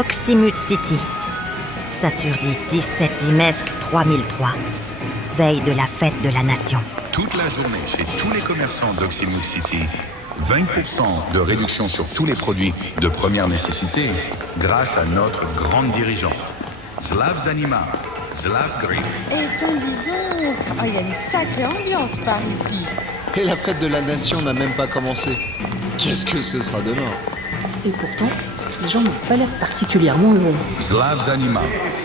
Oxymute City. Saturdi 17 Dimesque 3003. Veille de la fête de la nation. Toute la journée, chez tous les commerçants d'Oxymute City, 20% de réduction sur tous les produits de première nécessité grâce à notre grande dirigeante, Zlav Zanima, Zlav Grif. Eh ben dis donc, il y a une sacrée ambiance par ici. Et la fête de la nation n'a même pas commencé. Qu'est-ce que ce sera demain? Et pourtant, les gens n'ont pas l'air particulièrement heureux. Zlav Zanima,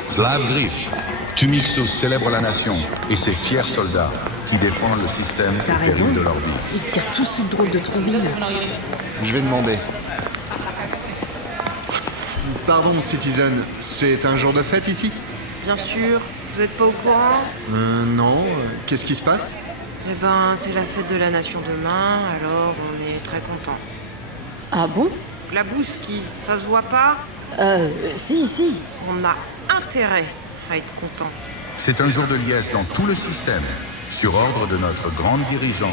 Zlav Grif. Tumixo célèbre la nation et ses fiers soldats qui défendent le système T'as au raison. péril de leur vie. Ils tirent tous sous le drôle de trombine. Je vais demander. Pardon, Citizen, c'est un jour de fête ici? Bien sûr, vous êtes pas au courant? Non. Qu'est-ce qui se passe? Eh ben, c'est la fête de la nation demain, alors on est très contents. Ah bon? La Bouski, ça se voit pas? Si. On a intérêt à être content. C'est un jour de liesse dans tout le système. Sur ordre de notre grande dirigeante,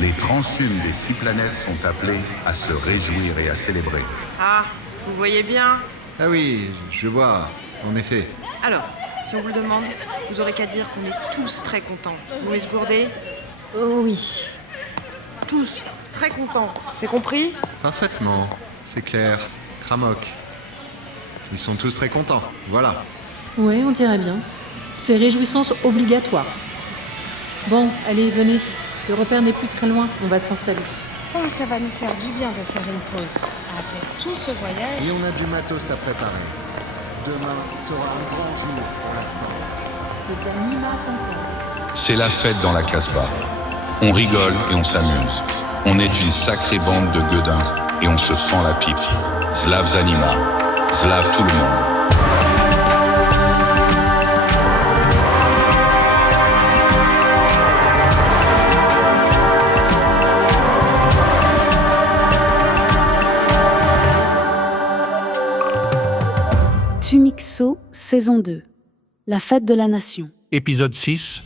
les transhumes des 6 planètes sont appelés à se réjouir et à célébrer. Ah, vous voyez bien? Ah oui, je vois, en effet. Alors, si on vous le demande, vous aurez qu'à dire qu'on est tous très contents. Vous esgourdez? Oh oui. Tous très contents. C'est compris? Parfaitement, c'est clair. Kramok. Ils sont tous très contents, voilà. Ouais, on dirait bien. C'est réjouissance obligatoire. Bon, allez, venez. Le repère n'est plus très loin, on va s'installer. Oh, ça va nous faire du bien de faire une pause. Après tout ce voyage, Et on a du matos à préparer. Demain sera un grand jour pour la stance. Les animats t'entendent. C'est la fête dans la Casbah. On rigole et on s'amuse. On est une sacrée bande de gueudins et on se fend la pipe. Zlav Zanima, Zlav tout le monde. Tumixo, saison 2. La fête de la nation. Épisode 6.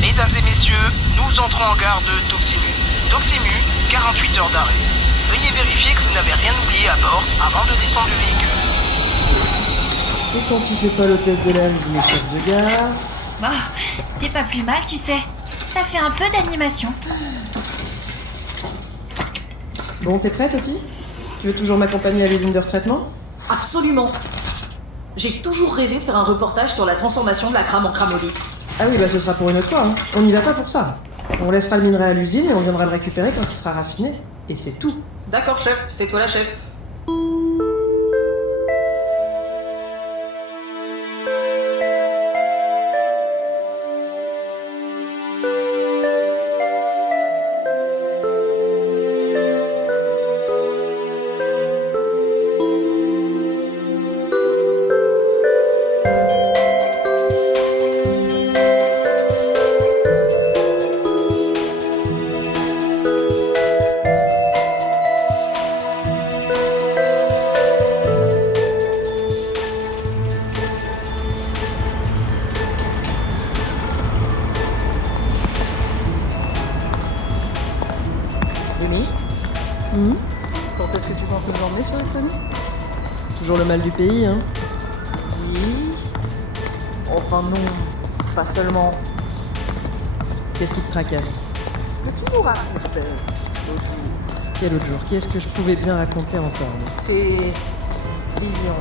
Mesdames et messieurs, nous entrons en gare de Toximu. Toximu, 48 heures d'arrêt. Veuillez vérifier que vous n'avez rien oublié à bord avant de descendre du véhicule. Et quand tu fais pas l'hôtesse de l'aile, je chef de gare. Bon, c'est pas plus mal, tu sais. Ça fait un peu d'animation. Bon, t'es prête, Toti? Tu veux toujours m'accompagner à l'usine de retraitement? Absolument. J'ai toujours rêvé de faire un reportage sur la transformation de la crame en cramolie. Ah oui, bah ce sera pour une autre fois, hein. On n'y va pas pour ça. On laissera le minerai à l'usine et on viendra le récupérer quand il sera raffiné. Et c'est tout. D'accord, chef, c'est toi la chef. Denis, Hum, quand est-ce que tu vas nous emmener sur Exxon? Toujours le mal du pays, hein. Oui. Enfin non, pas seulement. Qu'est-ce qui te tracasse? Ce que tu nous racontes l'autre jour, Quel autre jour? Qu'est-ce que je pouvais bien raconter encore, moi? tes visions.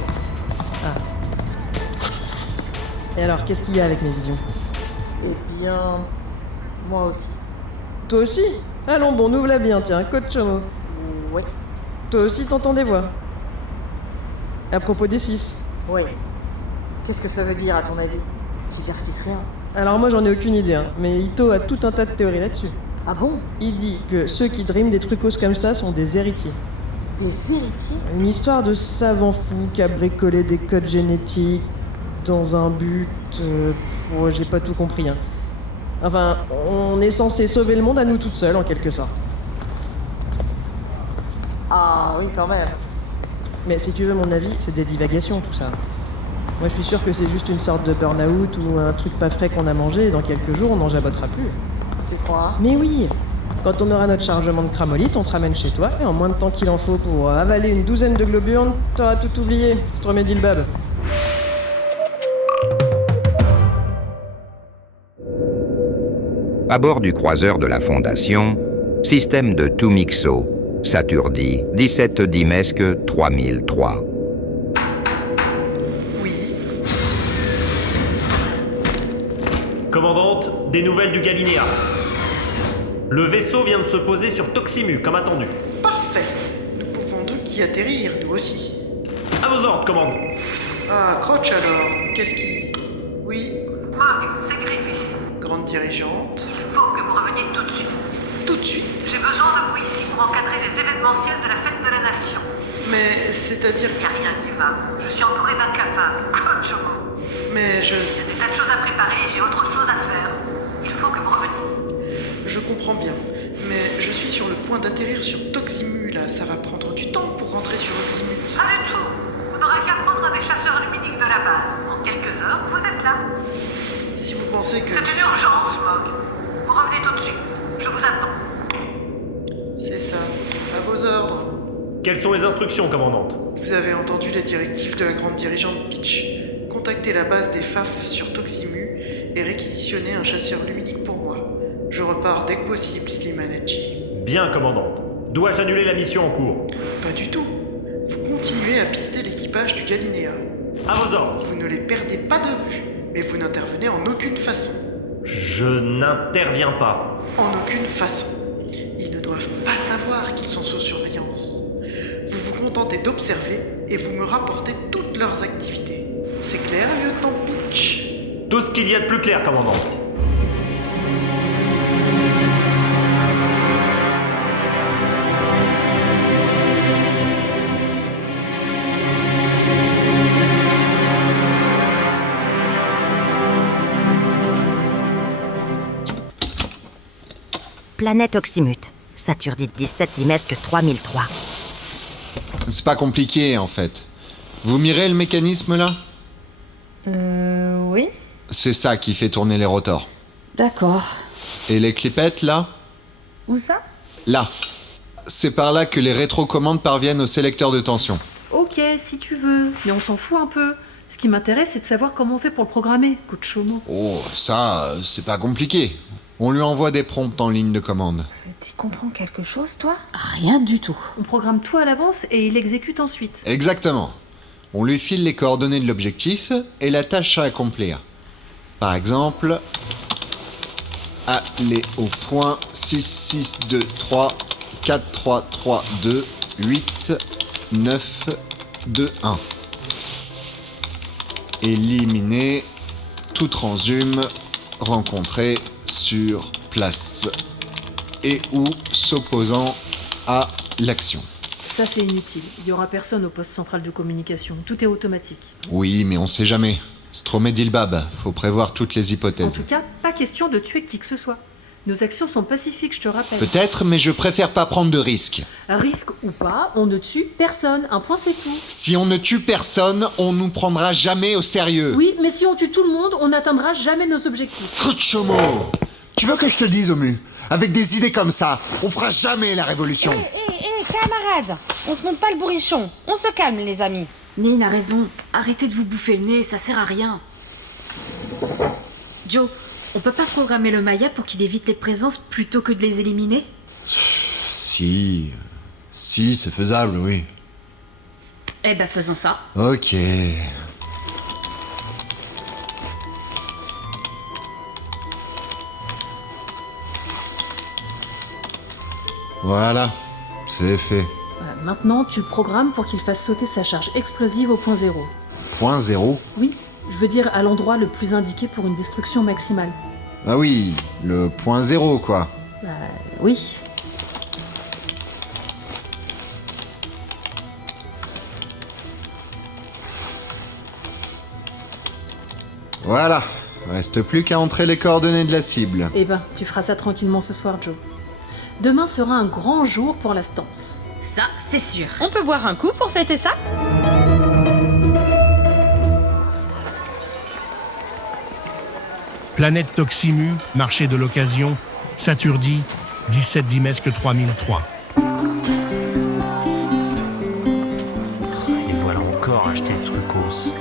Et alors, qu'est-ce qu'il y a avec mes visions? Eh bien, moi aussi. Toi aussi? Allons, bon, nous voilà bien, tiens, Coach Chomo. Ouais. Toi aussi t'entends des voix. À propos des 6. Ouais. Qu'est-ce que ça veut dire à ton avis? J'y perspice rien. Alors moi j'en ai aucune idée, hein, mais Ito a tout un tas de théories là-dessus. Ah bon? Il dit que ceux qui dreament des trucos comme ça sont des héritiers. Des héritiers? Une histoire de savant fou qui a bricolé des codes génétiques dans un but... j'ai pas tout compris, hein. Enfin, on est censé sauver le monde à nous toutes seules, en quelque sorte. Ah oui, quand même. Mais si tu veux mon avis, c'est des divagations, tout ça. Moi, je suis sûr que c'est juste une sorte de burn-out ou un truc pas frais qu'on a mangé et dans quelques jours, on n'en jabotera plus. Tu crois? Mais oui! Quand on aura notre chargement de cramolite, on te ramène chez toi et en moins de temps qu'il en faut pour avaler une douzaine de globurnes, t'auras tout oublié. C'est trop Dilbab. À bord du croiseur de la Fondation, système de Tumixo, Saturdi, 17 Dimesque 3003. Commandante, des nouvelles du Galinéa. Le vaisseau vient de se poser sur Toximu, comme attendu. Parfait. Nous pouvons donc y atterrir, nous aussi. À vos ordres, commandant. Ah, Crotch alors. Qu'est-ce qui... Oui. Mog, c'est Griffiths. Grande dirigeante. Il faut que vous reveniez tout de suite. Tout de suite. J'ai besoin de vous ici pour encadrer les événementiels de la fête de la Nation. Mais c'est-à-dire... Il n'y a rien qui va. Je suis entouré d'incapables. Cochomo. Mais je... Il y a des tas de choses à préparer et j'ai autre chose à faire. Il faut que vous reveniez. Je comprends bien. Mais je suis sur le point d'atterrir sur Toximu, là. Ça va prendre du temps pour rentrer sur Oxymut. Pas du tout. Vous n'aurez qu'à prendre un des chasseurs luminiques de la base. En quelques heures, vous êtes là. Si vous pensez que... C'est une urgence, Mog. Vous revenez tout de suite. Je vous attends. C'est ça. À vos ordres. Quelles sont les instructions, commandante? Vous avez entendu les directives de la grande dirigeante Peach. Contactez la base des FAF sur Toximu et réquisitionnez un chasseur luminique pour moi. Je repars dès que possible, Slimanachi. Bien, commandante. Dois-je annuler la mission en cours? Pas du tout. Vous continuez à pister l'équipage du Galinéa. À vos ordres. Vous ne les perdez pas de vue, mais vous n'intervenez en aucune façon. Je n'interviens pas. En aucune façon. Ils ne doivent pas savoir qu'ils sont sous surveillance. Vous vous contentez d'observer et vous me rapportez toutes leurs activités. C'est clair, lieutenant Peach? Tout ce qu'il y a de plus clair, commandant. Planète Oxymut, Saturdite 17 Dimesque 3003. C'est pas compliqué, en fait. Vous mirez le mécanisme, là? Oui. C'est ça qui fait tourner les rotors. D'accord. Et les clipettes, là? Où ça? Là. C'est par là que les rétrocommandes parviennent au sélecteur de tension. Ok, si tu veux, mais on s'en fout un peu. Ce qui m'intéresse, c'est de savoir comment on fait pour le programmer, Coach Chomo. Oh, ça, c'est pas compliqué. On lui envoie des prompts en ligne de commande. Tu comprends quelque chose, toi? Rien du tout. On programme tout à l'avance et il exécute ensuite. Exactement. On lui file les coordonnées de l'objectif et la tâche à accomplir. Par exemple, aller au point 6623 4332 8 9 2 1. Éliminer tout transhume rencontré sur place et ou s'opposant à l'action. Ça, c'est inutile. Il y aura personne au poste central de communication. Tout est automatique. Oui, mais on sait jamais. Stromé-Dilbab, faut prévoir toutes les En hypothèses. tout cas, pas question de tuer qui que ce soit. Nos actions sont pacifiques, je te rappelle. Peut-être, mais je préfère pas prendre de risques. Risque ou pas, on ne tue personne. Un point, c'est tout. Si on ne tue personne, on nous prendra jamais au sérieux. Oui, mais si on tue tout le monde, on n'atteindra jamais nos objectifs. Coup de chomo. Tu veux que je te dise, Omu? Avec des idées comme ça, on fera jamais la révolution. Camarades, on se monte pas le bourrichon. On se calme, les amis. Nin a raison. Arrêtez de vous bouffer le nez, ça sert à rien. Joe, on peut pas programmer le Maya pour qu'il évite les présences plutôt que de les éliminer? Si, c'est faisable, oui. Eh ben, faisons ça. Ok. Voilà, c'est fait. Voilà, maintenant, tu le programmes pour qu'il fasse sauter sa charge explosive au point zéro. Point zéro? Oui, je veux dire à l'endroit le plus indiqué pour une destruction maximale. Ah oui, le point zéro, quoi. Oui. Voilà, reste plus qu'à entrer les coordonnées de la cible. Eh ben, tu feras ça tranquillement ce soir, Joe. Demain sera un grand jour pour la stance. Ça, c'est sûr. On peut boire un coup pour fêter ça? Planète Toximu, marché de l'occasion, Saturdi, 17 Dimesque 3003. Et voilà encore acheter le trucos.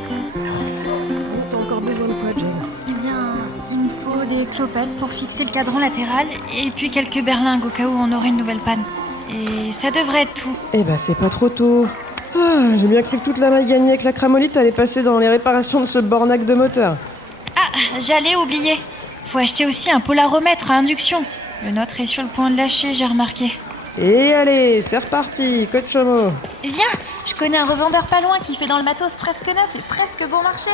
T'as encore besoin de quoi, Jane? Eh bien, il me faut des clopettes pour fixer le cadran latéral et puis quelques berlingues au cas où on aurait une nouvelle panne. Et ça devrait être tout. Eh ben, c'est pas trop tôt. Ah, j'ai bien cru que toute la maille gagnée avec la cramolite allait passer dans les réparations de ce bornac de moteur. Ah, j'allais oublier. Faut acheter aussi un polaromètre à induction. Le nôtre est sur le point de lâcher, j'ai remarqué. Et allez, c'est reparti, Coach Chomo. Viens, je connais un revendeur pas loin qui fait dans le matos presque neuf et presque bon marché.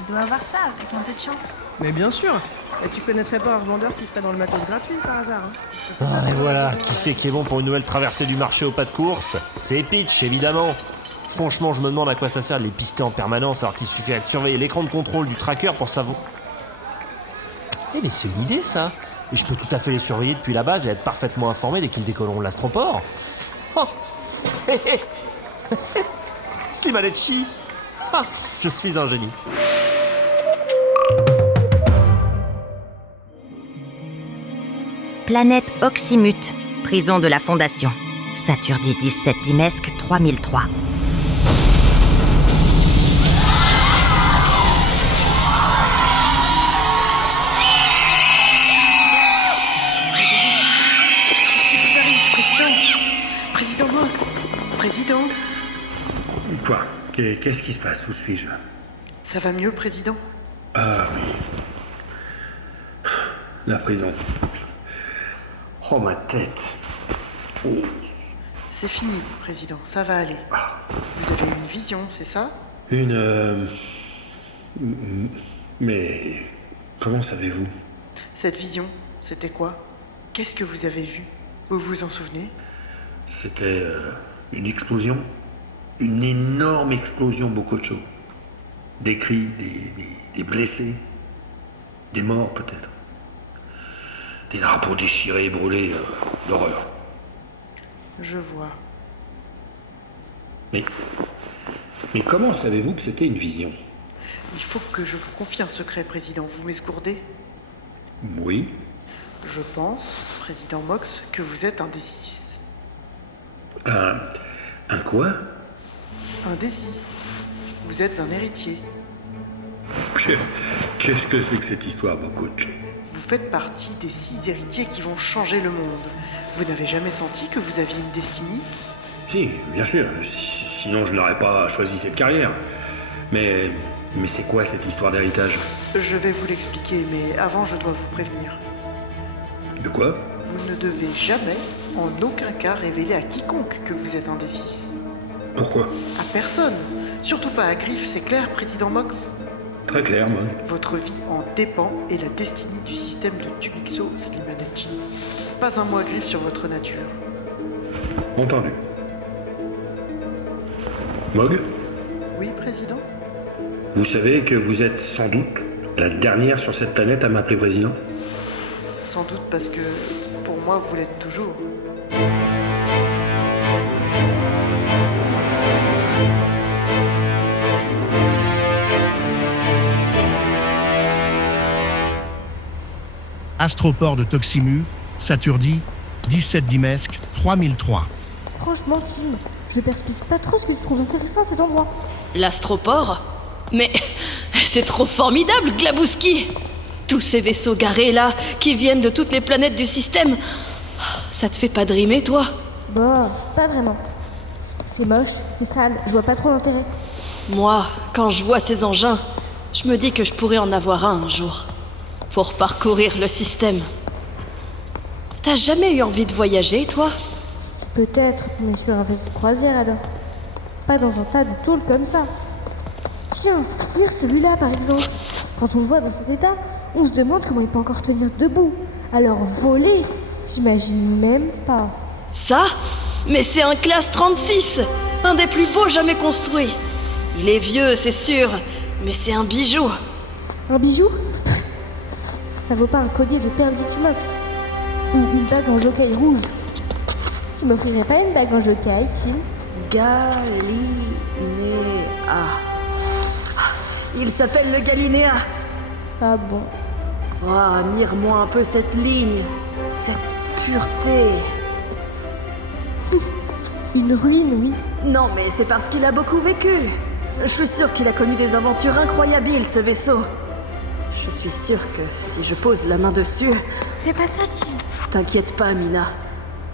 Il doit avoir ça avec un peu de chance. Mais bien sûr. Et tu connaîtrais pas un revendeur qui ferait dans le matos gratuit par hasard, hein? Et voilà, qui c'est qui est bon pour une nouvelle traversée du marché au pas de course? C'est Peach, évidemment. Franchement, je me demande à quoi ça sert de les pister en permanence alors qu'il suffit de surveiller l'écran de contrôle du tracker pour savoir... Eh mais c'est une idée, ça. Et je peux tout à fait les surveiller depuis la base et être parfaitement informé dès qu'ils décolleront de l'astroport. Oh hé hé Slimalecci. Ah, je suis un génie. Planète Oxymute, prison de la Fondation. Saturdi 17 Dimesque 3003. Qu'est-ce qui vous arrive, Président? Président Mox? Président? Quoi? Qu'est-ce qui se passe? Où suis-je? Ça va mieux, Président? Ah oui. La prison. Oh, ma tête. Oh. C'est fini, Président, ça va aller. Vous avez une vision, c'est ça? Mais comment savez-vous? Cette vision, c'était quoi? Qu'est-ce que vous avez vu? Vous vous en souvenez? C'était une explosion. Une énorme explosion, Bokocho. Des cris, des blessés. Des morts, peut-être. Des drapeaux déchirés et brûlés. L'horreur. Je vois. Mais comment savez-vous que c'était une vision? Il faut que je vous confie un secret, Président. Vous m'escourdez? Oui. Je pense, Président Mox, que vous êtes un D6. Un quoi? Un D6. Vous êtes un héritier. Qu'est-ce que c'est que cette histoire, Bokocho? Vous faites partie des 6 héritiers qui vont changer le monde. Vous n'avez jamais senti que vous aviez une destinée? Si, bien sûr. Sinon, je n'aurais pas choisi cette carrière. Mais c'est quoi cette histoire d'héritage? Je vais vous l'expliquer, mais avant, je dois vous prévenir. De quoi? Vous ne devez jamais, en aucun cas, révéler à quiconque que vous êtes un des 6. Pourquoi? À personne. Surtout pas à Griff, c'est clair, Président Mox? Très clair, moi. Votre vie en dépend et la destinée du système de Tumixo Slimanechi. Pas un mot à Griff sur votre nature. Entendu. Mog? Oui, Président? Vous savez que vous êtes sans doute la dernière sur cette planète à m'appeler président? Sans doute parce que, pour moi, vous l'êtes toujours. Astroport de Toximu, Saturdi, 17 Dimesque 3003. Franchement, Tim, je perspire pas trop ce que tu trouves intéressant à cet endroit. L'astroport? Mais c'est trop formidable, Glabouski! Tous ces vaisseaux garés là, qui viennent de toutes les planètes du système. Ça te fait pas dreamer, toi? Bon, pas vraiment. C'est moche, c'est sale, je vois pas trop l'intérêt. Moi, quand je vois ces engins, je me dis que je pourrais en avoir un jour. Pour parcourir le système. T'as jamais eu envie de voyager, toi? Peut-être, mais sur un vaisseau de croisière alors. Pas dans un tas de tôles comme ça. Tiens, lire celui-là par exemple. Quand on le voit dans cet état, on se demande comment il peut encore tenir debout. Alors voler, j'imagine même pas. Ça? Mais c'est un classe 36, un des plus beaux jamais construits. Il est vieux, c'est sûr, mais c'est un bijou. Un bijou? Ça vaut pas un collier de perles d'Itumox. Ou une bague en jocaille rouge. Tu m'offrirais pas une bague en jocaille, Tim? Galinéa. Il s'appelle le Galinéa. Ah bon? Oh, admire-moi un peu cette ligne, cette pureté. Une ruine, oui. Non, mais c'est parce qu'il a beaucoup vécu. Je suis sûre qu'il a connu des aventures incroyables, ce vaisseau. Je suis sûre que si je pose la main dessus... Fais pas ça, Tim. T'inquiète pas, Mina.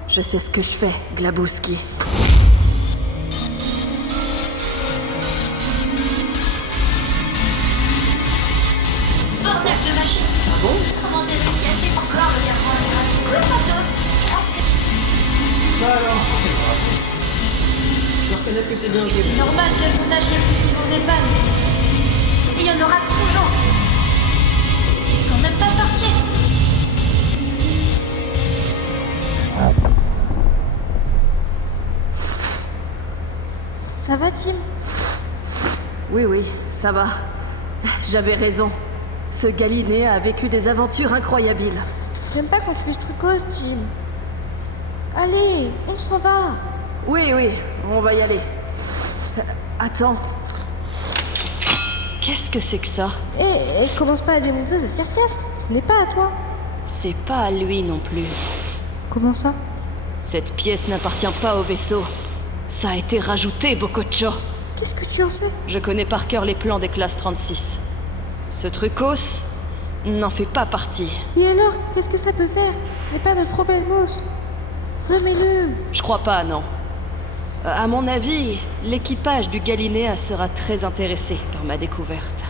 Je sais ce que je fais, Glabowski. Bordel de machine. Ah bon? Comment j'ai réussi à acheter encore le garant tout le matos. Ça alors, je dois reconnaître que c'est bien joué. Normal qu'à son âge, il y a plus souvent des pannes. Et il y en aura toujours. C'est quand même pas sorcier. Ça va, Tim? Oui, ça va. J'avais raison. Ce Galinéen a vécu des aventures incroyables. J'aime pas quand tu fais ce trucos, Tim. Allez, on s'en va. Oui, on va y aller. Attends. Qu'est-ce que c'est que ça? Commence pas à démonter cette carcasse. Ce n'est pas à toi. C'est pas à lui non plus. Comment ça? Cette pièce n'appartient pas au vaisseau. Ça a été rajouté, Bokotcho. Qu'est-ce que tu en sais? Je connais par cœur les plans des classes 36. Ce trucos n'en fait pas partie. Et alors, qu'est-ce que ça peut faire? Ce n'est pas notre problemos. Remets-le. Je crois pas, non. À mon avis, l'équipage du Galinéa sera très intéressé par ma découverte.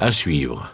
À suivre.